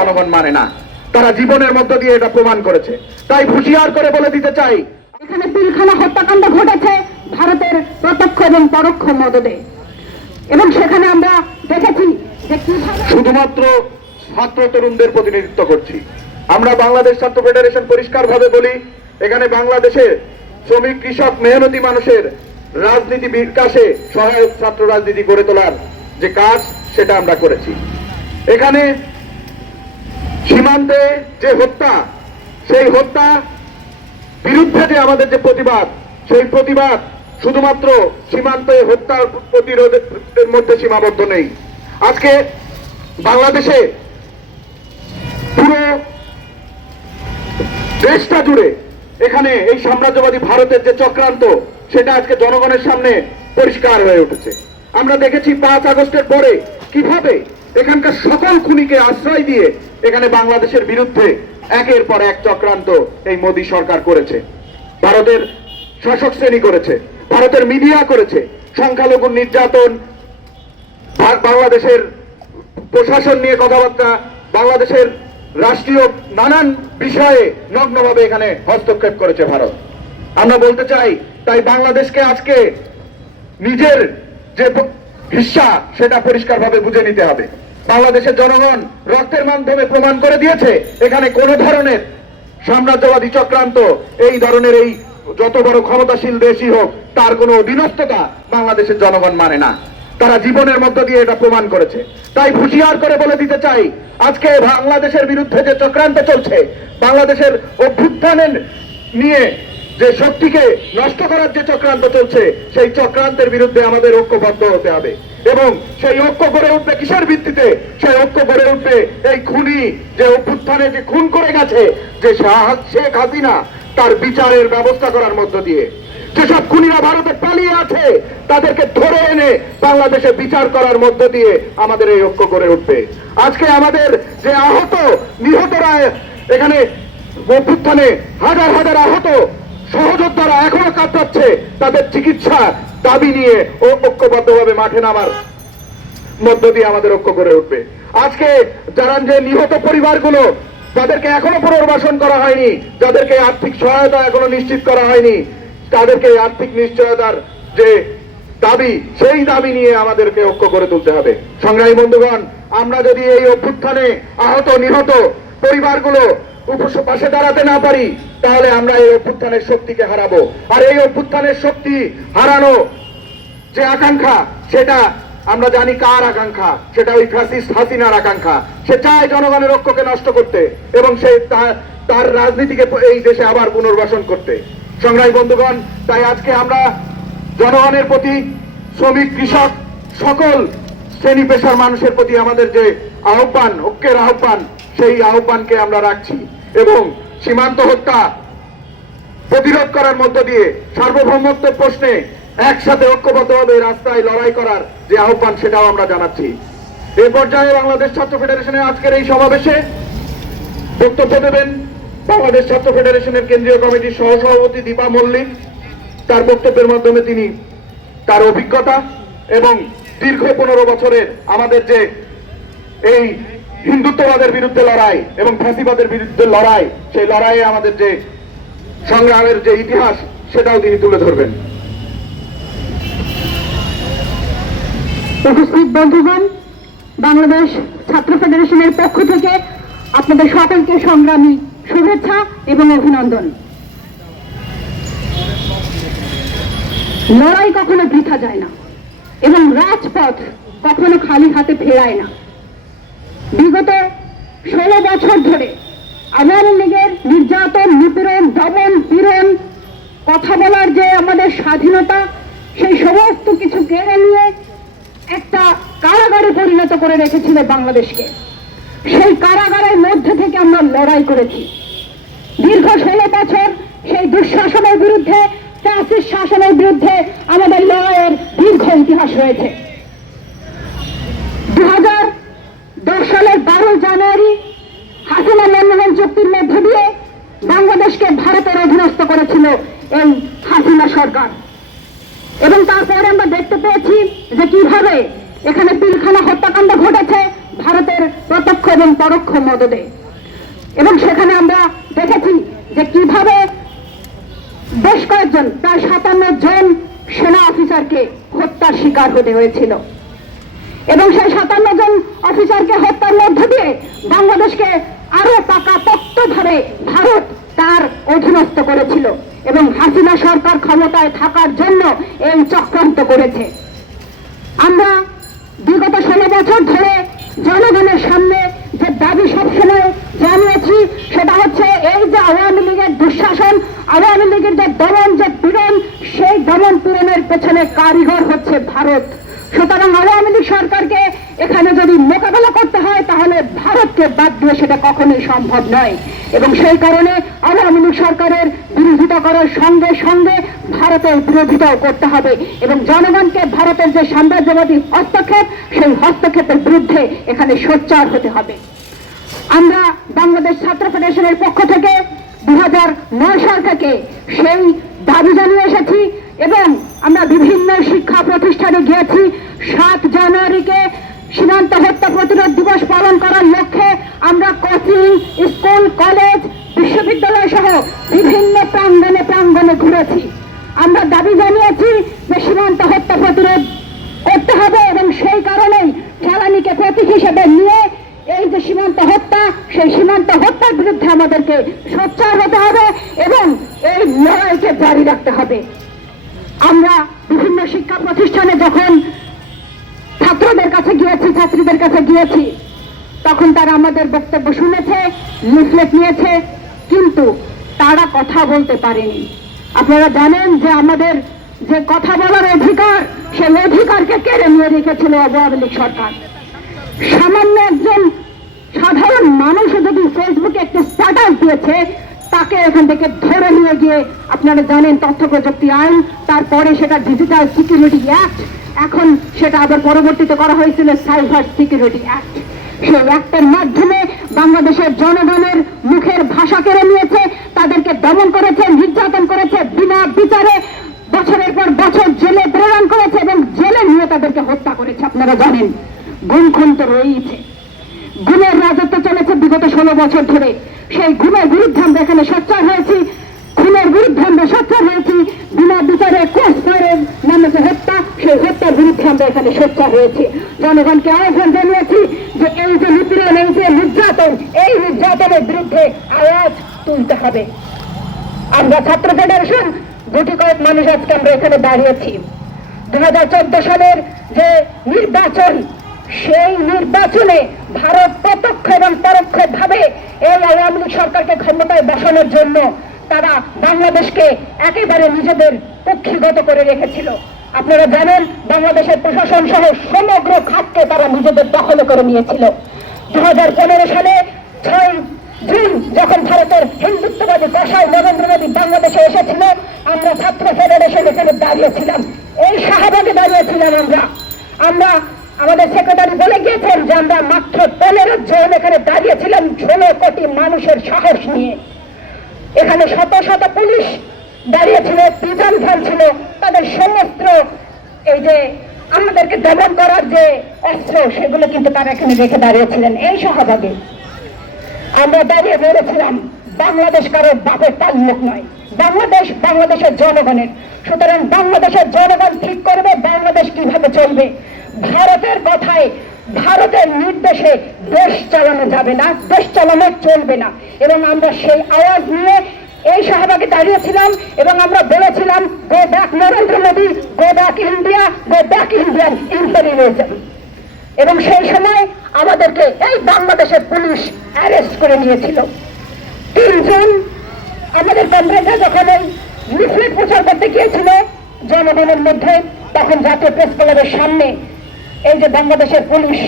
জনগণ মানে না। তারা জীবনের মধ্য দিয়ে এটা প্রমাণ করেছে। তাই হুঁশিয়ার করে বলে দিতে চাই। এখানে পিলখানা হত্যাকাণ্ড ঘটেছে ভারতের প্রত্যক্ষ এবং পরোক্ষ মদদে। এবং সেখানে আমরা দেখেছি যে শুধুমাত্র ছাত্র তরুণদের প্রতিনিধিত্ব করছি। আমরা বাংলাদেশ ছাত্র ফেডারেশন পরিষ্কারভাবে বলি এখানে বাংলাদেশে শ্রমিক কৃষক মেহনতি মানুষের রাজনীতি বিকাশে সহায়ক ছাত্র রাজনীতি গড়ে তোলার যে কাজ সেটা আমরা করেছি। এখানে সীমান্তে যে হত্যা, সেই হত্যা বিরুদ্ধে যে আমাদের যে প্রতিবাদ, সেই প্রতিবাদ শুধুমাত্র সীমান্তে হত্যার প্রতিরোধের মধ্যে সীমাবদ্ধ নেই। আজকে বাংলাদেশে পুরো দেশটা জুড়ে এখানে এই সাম্রাজ্যবাদী ভারতের যে চক্রান্ত, সেটা আজকে জনগণের সামনে পরিষ্কার হয়ে উঠেছে। আমরা দেখেছি পাঁচ আগস্টের পরে কীভাবে এখানকার সকল খুনিকে আশ্রয় দিয়ে এখানে বাংলাদেশের বিরুদ্ধে একের পর এক চক্রান্ত এই মোদী সরকার করেছে। ভারতের শাসক শ্রেণি করেছে, ভারতের মিডিয়া করেছে, সংখ্যালঘু নির্যাতন বাংলাদেশের প্রশাসন নিয়ে কথাবার্তা, বাংলাদেশের রাষ্ট্রীয় নানান বিষয়ে নগ্নভাবে এখানে হস্তক্ষেপ করেছে ভারত। আমরা বলতে চাই, তাই বাংলাদেশকে আজকে নিজের যে হিস্সা, সেটা পরিষ্কারভাবে বুঝে নিতে হবে। বাংলাদেশের জনগণ রক্তের মাধ্যমে প্রমাণ করে দিয়েছে, এখানে কোনো ধরনের সাম্রাজ্যবাদী চক্রান্ত, এই ধরনের এই যত বড় ক্ষমতাশীল দেশই হোক, তার কোনো অধীনস্থতা বাংলাদেশের জনগণ মানে না। তারা জীবনের মধ্য দিয়ে এটা প্রমাণ করেছে। তাই হুঁশিয়ার করে বলে দিতে চাই, আজকে বাংলাদেশের বিরুদ্ধে যে চক্রান্ত চলছে, বাংলাদেশের অভ্যুত্থানের নিয়ে যে শক্তিকে নষ্ট করার যে চক্রান্ত চলছে, সেই চক্রান্তের বিরুদ্ধে আমাদের ঐক্যবদ্ধ হতে হবে। এবং সেই ঐক্য গড়ে উঠবে কিসের ভিত্তিতে? সেই ঐক্য গড়ে উঠবে এই খুনি যে অভ্যুত্থানে যে খুন করে গেছে, যে শেখ হাসিনা, তার বিচারের ব্যবস্থা করার মধ্য দিয়ে। যেসব খুনিরা ভারতে পালিয়ে আছে, তাদেরকে ধরে এনে বাংলাদেশে বিচার করার মধ্য দিয়ে আমাদের এই ঐক্য গড়ে উঠবে। আজকে আমাদের যে আহত নিহতরা এখানে অভ্যুত্থানে হাজার হাজার আহত সহযোদ্ধারা এখনও কাটাচ্ছে তাদের চিকিৎসা দাবি নিয়ে ও ঐক্যবদ্ধভাবে মাঠে নামার মধ্য দিয়ে আমাদের ঐক্য করে উঠবে। আজকে যারা যে নিহত পরিবারগুলো, যাদেরকে এখনও পুনর্বাসন করা হয়নি, যাদেরকে আর্থিক সহায়তা এখনও নিশ্চিত করা হয়নি, তাদেরকে আর্থিক নিশ্চয়তার যে দাবি, সেই দাবি নিয়ে আমাদেরকে ঐক্য করে তুলতে হবে। সংগ্রামী বন্ধুগণ, আমরা যদি এই অভ্যুত্থানে আহত, নিহত পরিবারগুলো পাশে দাঁড়াতে না পারি, তাহলে আমরা এই অভ্যুত্থানের শক্তিকে হারাবো। আর এই অভ্যুত্থানের শক্তি হারানো যে আকাঙ্ক্ষা, সেটা আমরা জানি কার আকাঙ্ক্ষা? সেটা ওই ফ্যাসিস্ট হাসিনার আকাঙ্ক্ষা। সে চায় জনগণের ঐক্যকে নষ্ট করতে এবং সে তার রাজনীতিকে এই দেশে আবার পুনর্বাসন করতে। সংগ্রামী বন্ধুগণ, তাই আজকে আমরা জনগণের প্রতি, শ্রমিক, কৃষক, সকল শ্রেণি পেশার মানুষের প্রতি আমাদের যে আহ্বান, ঐক্যের আহ্বান, সেই আহ্বানকে আমরা রাখছি। এবং সীমান্ত হত্যা প্রতিরোধ করার মধ্য দিয়ে সার্বভৌমত্ব প্রশ্নে একসাথে ঐক্যবদ্ধভাবে রাস্তায় লড়াই করার যে আহ্বান, সেটাও আমরা জানাচ্ছি। এ পর্যায়ে বাংলাদেশ ছাত্র ফেডারেশনের আজকের এই সমাবেশে বক্তব্য দেবেন বাংলাদেশ ছাত্র ফেডারেশনের কেন্দ্রীয় কমিটির সহসভাপতি দীপা মল্লিক। তার বক্তব্যের মাধ্যমে তিনি তার অভিজ্ঞতা এবং দীর্ঘ পনেরো বছরের আমাদের যে এই হিন্দুত্ববাদের বিরুদ্ধে লড়াই এবং ফ্যাসিবাদের বিরুদ্ধে লড়াই, সেই লড়াইয়ে আমাদের যে সংগ্রামের যে ইতিহাস, সেটাও তিনি তুলে ধরবেন। উপস্থিত বন্ধুগণ, বাংলাদেশ ছাত্র ফেডারেশনের পক্ষ থেকে আপনাদের সকলকে সংগ্রামী শুভেচ্ছা এবং অভিনন্দন। লড়াই কখনো বৃথা যায় না এবং রাজপথ কখনো খালি হাতে ফেরায় না বিগত ষোলো বছর ধরে আওয়ামী লীগের নির্যাতন নিপীড়ন দমন পীড়ন কথা বলার যে আমাদের স্বাধীনতা, সেই সমস্ত কিছু কেড়ে নিয়ে একটা কারাগারে পরিণত করে রেখেছিল বাংলাদেশকে। সেই কারাগারের মধ্যে থেকে আমরা লড়াই করেছি। দীর্ঘ ষোলো বছর সেই দুঃশাসনের বিরুদ্ধে চাষির শাসনের বিরুদ্ধে আমাদের লড়াইয়ের দীর্ঘ ইতিহাস রয়েছে। দু হাজার দশ সালের বারোই জানুয়ারি হাসিনা মনমোহন চুক্তির মধ্য দিয়ে বাংলাদেশকে ভারতের অধীনস্থ করেছিল এই হাসিনা সরকার। এবং তারপরে আমরা দেখতে পেয়েছি যে কীভাবে এখানে পিলখানা হত্যাকাণ্ড ঘটেছে ভারতের প্রত্যক্ষ এবং পরোক্ষ মদদে। এবং সেখানে আমরা দেখেছি যে কীভাবে বেশ কয়েকজন, প্রায় সাতান্ন জন সেনা অফিসারকে হত্যার শিকার হতে হয়েছিল। এবং সেই সাতান্ন জন অফিসারকে হত্যার মধ্য দিয়ে বাংলাদেশকে আরও পাকাপোক্তভাবে ভারত তার অধীনস্থ করেছিল এবং হাসিনা সরকার ক্ষমতায় থাকার জন্য এই চক্রান্ত করেছে। আমরা বিগত ষোলো বছর ধরে জনগণের সামনে যে দাবি সবসময় জানিয়েছি, সেটা হচ্ছে এই যে আওয়ামী লীগের দুঃশাসন, আওয়ামী লীগের যে দমন, যে পীড়ন, সেই দমন পীড়নের পেছনে কারিগর হচ্ছে ভারত। সুতরাং আওয়ামী লীগ সরকারকে এখানে যদি মোকাবেলা করতে হয়, তাহলে ভারতকে বাদ দিয়ে সেটা কখনোই সম্ভব নয়। এবং সেই কারণে আওয়ামী লীগ সরকারের বিরোধিতা করার সঙ্গে সঙ্গে ভারতের বিরোধিতাও করতে হবে। এবং জনগণকে ভারতের যে সাম্রাজ্যবাদী হস্তক্ষেপ, সেই হস্তক্ষেপের বিরুদ্ধে এখানে সোচ্চার হতে হবে। আমরা বাংলাদেশ ছাত্র ফেডারেশনের পক্ষ থেকে দু সাল থেকে সেই দাবি জানিয়ে এসেছি এবং আমরা বিভিন্ন শিক্ষা প্রতিষ্ঠানে গিয়েছি। সাত জানুয়ারিকে সীমান্ত হত্যা প্রতিরোধ দিবস পালন করার লক্ষ্যে আমরা কোচিং, স্কুল, কলেজ, বিশ্ববিদ্যালয় সহ বিভিন্ন প্রাঙ্গণে প্রাঙ্গণে ঘুরেছি। আমরা দাবি জানিয়েছি যে সীমান্ত হত্যা প্রতিরোধ করতে হবে এবং সেই কারণেই জ্বালানিকে প্রতীক হিসেবে নিয়ে এই যে সীমান্ত হত্যা সেই সীমান্ত হত্যার বিরুদ্ধে আমাদেরকে সোচ্চার হতে হবে এবং এই লড়াইকে জারি রাখতে হবে। আমরা বিভিন্ন শিক্ষা প্রতিষ্ঠানে যখন ছাত্রীদের কাছে গিয়েছি, তখন তারা আমাদের বক্তব্য শুনেছে, লিফলেট নিয়েছে, কিন্তু তারা কথা বলতে পারেনি। আপনারা জানেন যে আমাদের যে কথা বলার অধিকার, সেই অধিকারকে কেড়ে নিয়ে রেখেছিল আওয়ামী লীগ সরকার। সামান্য একজন সাধারণ মানুষও যদি ফেসবুকে একটি স্ট্যাটাস দিয়েছে তাকে এখান থেকে ধরে নিয়ে গিয়ে আপনারা জানেন তথ্য প্রযুক্তি আইন, তারপরে সেটা ডিজিটাল সিকিউরিটি অ্যাক্ট এখন সেটা আবার পরবর্তীতে করা হয়েছিল সাইবার সিকিউরিটি অ্যাক্ট সেই অ্যাক্টের মাধ্যমে বাংলাদেশের জনগণের মুখের ভাষা কেড়ে নিয়েছে, তাদেরকে দমন করেছে, নির্যাতন করেছে বিনা বিচারে, বছরের পর বছর জেলে প্রেরণ করেছে এবং জেলে নিয়ে তাদেরকে হত্যা করেছে, আপনারা জানেন। গুম খুন তো রয়েছে গুমের রাজত্ব চলেছে বিগত ষোলো বছর ধরে। সেই গুমের বিরুদ্ধে আমরা এখানে সোচ্চার হয়েছি। খুনের বিরুদ্ধে আমরা সোচ্চার হয়েছি। বিনা বিচারে কোষ নামে যে হত্যা, সেই হত্যার বিরুদ্ধে আমরা এখানে সোচ্চার হয়েছি। জনগণকে আহ্বান জানিয়েছি যে এই যে নিপীড়ন এই যে নির্যাতন, এই নির্যাতনের বিরুদ্ধে আওয়াজ তুলতে হবে। আমরা ছাত্র ফেডারেশন, গুটি কয়েক মানুষ আজকে আমরা এখানে দাঁড়িয়েছি। দু হাজার চোদ্দ সালের যে নির্বাচন, সেই নির্বাচনে ভারত প্রত্যক্ষ এবং পরোক্ষ ভাবে এই আওয়ামী লীগ সরকারকে ক্ষমতায় বসানোর জন্য তারা বাংলাদেশকে একেবারে নিজেদের পক্ষীগত করে রেখেছিল। আপনারা জানেন, বাংলাদেশের প্রশাসন সহ সমগ্র খাতকে তারা নিজেদের দখলে করে নিয়েছিল। দু হাজার পনেরো সালে ছয় জুন যখন ভারতের হিন্দুত্ববাদী কষাই নরেন্দ্র মোদী বাংলাদেশে এসেছিল, আমরা ছাত্র ফেডারেশন এখানে দাঁড়িয়েছিলাম। এই শাহবাগে দাঁড়িয়েছিলাম আমরা। আমরা আমাদের সেক্রেটারি বলে গিয়েছেন যে আমরা মাত্র পনেরো জন এখানে দাঁড়িয়েছিলাম ষোলো কোটি মানুষের সাহস নিয়ে এখানে শত শত পুলিশ দাঁড়িয়েছিল পিজন ফ্যান ছিল তাদের সমস্ত এই যে আমাদেরকে দমন করার যে অস্ত্র, সেগুলো কিন্তু তারা এখানে রেখে দাঁড়িয়েছিলেন। এই শাহবাগে আমরা দাঁড়িয়ে বলেছিলাম, বাংলাদেশ কারও বাপের তাল্লুক নয়। বাংলাদেশ বাংলাদেশের জনগণের। সুতরাং বাংলাদেশের জনগণ ঠিক করবে, বাংলাদেশ কীভাবে চলবে? ভারতের কথায়, ভারতের নির্দেশে দেশ চালানো যাবে না, দেশ চালানো চলবে না। এবং আমরা সেই আওয়াজ নিয়ে এই শাহবাগে দাঁড়িয়েছিলাম এবং আমরা বলেছিলাম go back Narendra Modi go back India go back Indian imperialism এবং সেই সময় আমাদেরকে এই বাংলাদেশের পুলিশ অ্যারেস্ট করে নিয়েছিল। তিনজন আমাদের কমরেডরা যখন এই লিফলেট প্রচার করতে গিয়েছিল জনগণের মধ্যে, তখন জাতীয় প্রেস ক্লাবের সামনে এই যে বাংলাদেশের পুলিশ,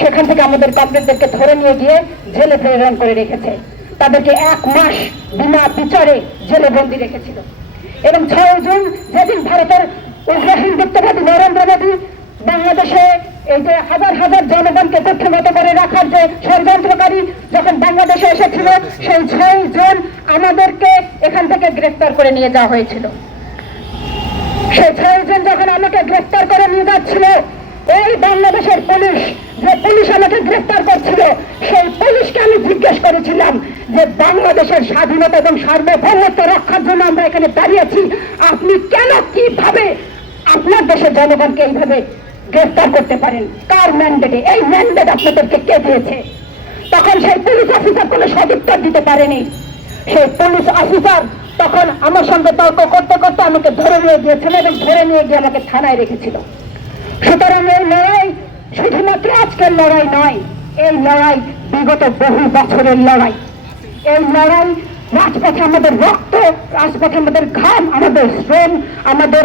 সেখান থেকে আমাদের কমরেডদেরকে ধরে নিয়ে গিয়ে জেলে প্রেরণ করে রেখেছে। তাদেরকে এক মাস বিনা বিচারে জেলে বন্দি রেখেছিল। এবং ছয় জুন যেদিন ভারতের উগ্র হিন্দুত্ববাদী নরেন্দ্র মোদী বাংলাদেশে এই যে হাজার হাজার জনগণকে তথ্যগত করে রাখার যে ষড়যন্ত্রকারী যখন বাংলাদেশে এসেছিল, সেই ছয় জন আমাদেরকে এখান থেকে গ্রেফতার করে নিয়ে যাওয়া হয়েছিল। সেই ছয় জন যখন আমাকে গ্রেফতার করে নিয়ে যাচ্ছিল এই বাংলাদেশের পুলিশ, যে পুলিশ আমাকে গ্রেফতার করছিল, সেই পুলিশকে আমি জিজ্ঞেস করেছিলাম যে বাংলাদেশের স্বাধীনতা এবং সার্বভৌমত্ব রক্ষার জন্য আমরা এখানে দাঁড়িয়েছি। আপনি কেন, কীভাবে আপনার দেশের জনগণকে এইভাবে গ্রেফতার করতে পারেন? কার ম্যান্ডেটে এই ম্যান্ডেট আপনাদেরকে কে দিয়েছে? তখন সেই পুলিশ অফিসার কোনো সদুত্তর দিতে পারেনি। সেই পুলিশ অফিসার তখন আমার সঙ্গে তর্ক করতে করতে আমাকে ধরে নিয়ে গিয়েছিল এবং ধরে নিয়ে গিয়ে আমাকে থানায় রেখেছিল। সুতরাং এই লড়াই শুধুমাত্র আজকের লড়াই নয়, এই লড়াই বিগত বহু বছরের লড়াই। এই লড়াই রাজপথে আমাদের রক্ত, রাজপথে আমাদের ঘাম, আমাদের শ্রম, আমাদের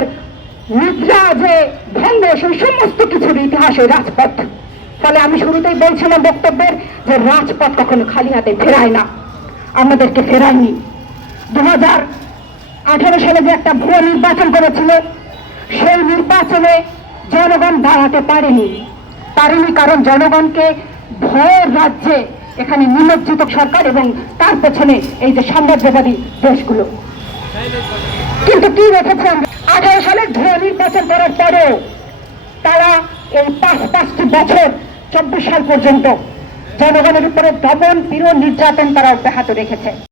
নিদ্রা যে ভঙ্গ, সেই সমস্ত কিছুর ইতিহাস এই রাজপথ। ফলে আমি শুরুতেই বলছিলাম বক্তব্যের যে রাজপথ কখনো খালি হাতে ফেরায় না, আমাদেরকে ফেরায়নি। দু হাজার আঠারো সালে যে একটা ভুয়ো নির্বাচন করেছিল, সেই নির্বাচনে জনগণ দাঁড়াতে পারেনি। পারেনি কারণ জনগণকে ভয়ের রাজ্যে এখানে নিমজ্জিত সরকার এবং তার পেছনে এই যে সাম্রাজ্যবাদী দেশগুলো। কিন্তু কি রেখেছে আঠারো সালের ভুয়ো নির্বাচন করার পরেও তারা এই পাঁচ পাঁচটি বছর, চব্বিশ সাল পর্যন্ত জনগণের উপরে দমন, পীড়ন, নির্যাতন তারা অব্যাহত রেখেছে।